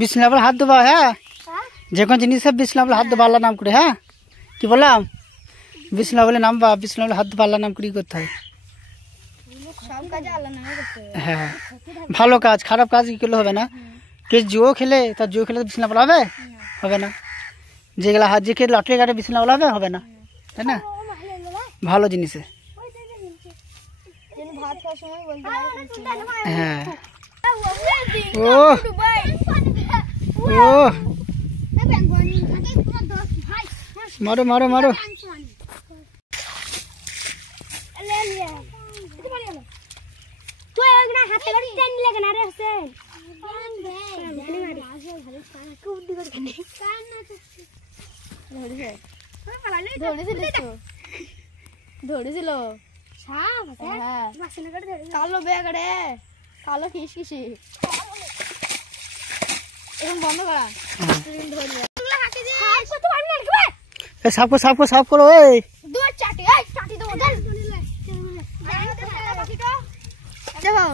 বিসমিল্লাহ বলে হাত ধোবা। হ্যাঁ, যে কোনো জিনিস বিসমিল্লাহ বলে হাত ধোবা আল্লাহ নাম করে। হ্যাঁ, কি বললাম? বিসমিল্লাহ বলে নামবা, বিসমিল্লাহ বলে হাত ধোবা আল্লাহ নাম করে করতে হয়। হ্যাঁ, ভালো কাজ খারাপ কাজ কি করলে হবে না। কে জুয়ো খেলে তার জুয়ো খেলে বিসমিল্লাহ বলা হবে না। যেগুলা হাত যে লটারি কাটে বিসমিল্লাহ বলা হবে না, তাই না? ভালো জিনিসে। হ্যাঁ, ও ও মারো মারো মারো। ধরেছিল কালো বেগড়ে কালো খিসখিসি এখন বন্ধ করা। সাফ করো। ওই দেখো